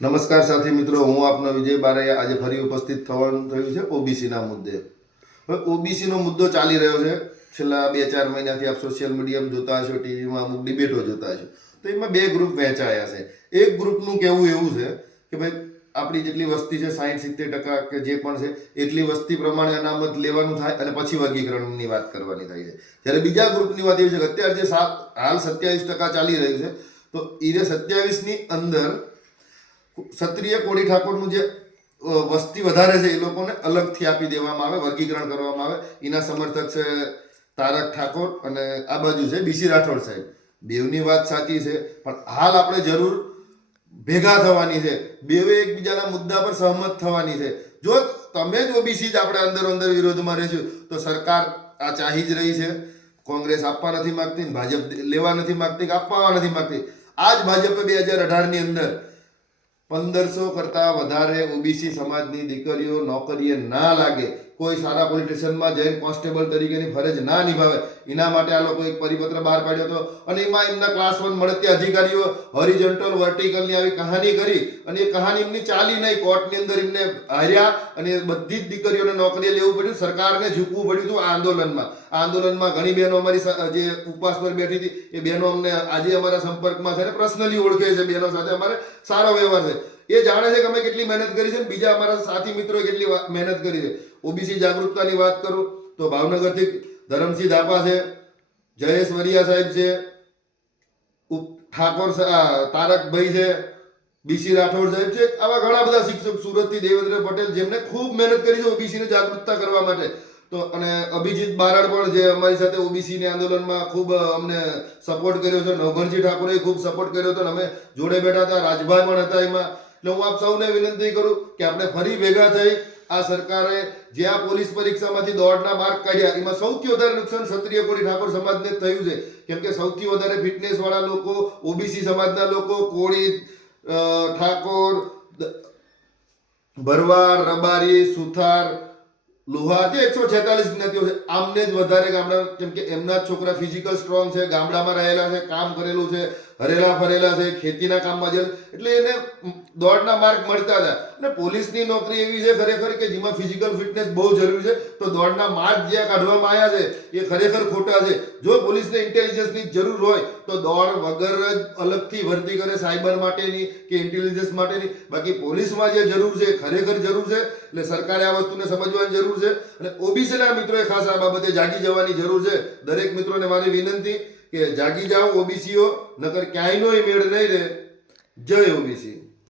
નમસ્કાર સાથી મિત્રો, હું આપનો વિજય બારૈયા. આજે ફરી ઉપસ્થિત થવાનું થયું છે ઓબીસીના મુદ્દે. હવે ઓબીસીનો મુદ્દો ચાલી રહ્યો છે. છેલ્લા બે ચાર મહિનાથી આપ સોશિયલ મીડિયામાં જોતા હશો, ટીવીમાં અમુક ડિબેટો જોતા હશો. તો એમાં બે ગ્રુપ વહેંચાયા છે. એક ગ્રુપનું કહેવું એવું છે કે ભાઈ, આપણી જેટલી વસ્તી છે સાઠ સિત્તેર ટકા કે જે પણ છે, એટલી વસ્તી પ્રમાણે અનામત લેવાનું થાય અને પછી વર્ગીકરણની વાત કરવાની થાય છે. જ્યારે બીજા ગ્રુપની વાત એવી છે કે અત્યારે જે સાત, હાલ સત્યાવીસ ટકા ચાલી રહ્યું છે, તો એ સત્યાવીસની અંદર ક્ષત્રિય કોળી ઠાકોરનું જે વસ્તી વધારે છે એ લોકોને અલગથી આપી દેવામાં આવે, વર્ગીકરણ કરવામાં આવે. એના સમર્થક છે તારક ઠાકોર અને આ બાજુ છે બીસી રાઠોડ સાહેબ. બેવની વાત સાચી છે, પણ હાલ આપણે જરૂર ભેગા થવાની છે. બેવે એકબીજાના મુદ્દા પર સહમત થવાની છે. જો તમે જ ઓબીસી જ આપણે અંદર અંદર વિરોધમાં રહેશું, તો સરકાર આ ચાહી જ રહી છે. કોંગ્રેસ આપવા નથી માગતી ભાજપ લેવા નથી માગતી કે આપવા નથી માગતી. આ જ ભાજપે બે હજાર અઢારની અંદર પંદરસો કરતાં વધારે ઓબીસી સમાજની દીકરીઓ નોકરીએ ના લાગે કોઈ સારા પોલિટિશિયનમાં જઈને કોન્સ્ટેબલ તરીકેની ફરજ ના નિભાવે. એના માટે આ લોકો એક પરિપત્ર બહાર પાડ્યો હતો. અને એમાં એમના ક્લાસ વન મળતી અધિકારીઓ હોરિજન્ટલ વર્ટિકલની આવી કહાની કરી. અને એ કહાની એમની ચાલી નહીં. કોર્ટની અંદર એમને હાર્યા અને બધી જ દીકરીઓને નોકરીએ લેવું પડ્યું. સરકારને ઝૂકવું પડ્યું હતું આંદોલનમાં. આંદોલનમાં ઘણી બહેનો અમારી જે ઉપવાસ પર બેઠી હતી, એ બહેનો અમને આજે અમારા સંપર્કમાં છે ને પર્સનલી ઓળખે છે. બહેનો સાથે અમારે સારો વ્યવહાર છે. એ જાણે છે કે અમે કેટલી મહેનત કરી છે ને બીજા અમારા સાથી મિત્રોએ કેટલી મહેનત કરી છે. ઓબીસી જાગૃતતાની વાત કરું તો ભાવનગરથી ધરમસિંહ ધાપા છે, જયેશ વરિયા સાહેબ છે ઠાકોર તારકભાઈ છે બીસી રાઠોડ સાહેબ છે, આવા ઘણા બધા શિક્ષક સુરતથી દેવેન્દ્ર પટેલ જેમને ખૂબ મહેનત કરી છે ઓબીસીને જાગૃતતા કરવા માટે. તો અને અભિજીત બારાડ પણ જે અમારી સાથે ઓબીસીની આંદોલનમાં ખૂબ અમને સપોર્ટ કર્યો છે, નવઘણજી ઠાકોરે ખૂબ સપોર્ટ કર્યો હતો અને અમે જોડે બેઠા હતા, રાજભાઈ પણ હતા એમાં. એટલે હું આપ સૌને વિનંતી કરું કે આપણે ફરી ભેગા થઈ આ સરકારે જે આ પોલીસ પરીક્ષામાંથી દોડના માર્ક કાઢ્યા, એમાં સૌથી વધારે નુકસાન ક્ષત્રિય કોળી ઠાકોર સમાજને થયું છે. કેમ કે સૌથી વધારે ફિટનેસ વાળા લોકો, ઓબીસી સમાજના લોકો, કોળી ઠાકોર ભરવાડ, રબારી, સુથાર લુહાર જે એકસો છેતાલીસ જ્ઞાતિઓ છે. આમને જ વધારે ગામડા, કેમ કે એમના છોકરા ફિઝિકલ સ્ટ્રોંગ છે, ગામડામાં રહેલા છે, કામ કરેલું છે, હરેલા ફરેલા છે, ખેતીના કામમાં જે એટલે એને દોડના માર્ક મળતા હતા. અને પોલીસની નોકરી એવી છે ખરેખર કે જેમાં ફિઝિકલ ફિટનેસ બહુ જરૂરી છે. તો દોડના માર્ક જે કાઢવામાં આવ્યા છે, એ ખરેખર ખોટા છે. જો પોલીસને ઇન્ટેલિજન્સની જરૂર હોય, તો દોડ વગર જ અલગથી ભરતી કરે સાયબર માટેની કે ઇન્ટેલિજન્સ માટેની. બાકી પોલીસમાં જે જરૂર છે ખરેખર જરૂર છે. એટલે સરકારે આ વસ્તુને સમજવાની જરૂર છે. અને ઓબીસીના મિત્રોએ ખાસ આ બાબતે જાગી જવાની જરૂર છે. દરેક મિત્રોને મારી વિનંતી કે જાગી જાઓ ઓબીસીઓ નકર ક્યાંયનો મેળ નહીં રહે. જય ઓબીસી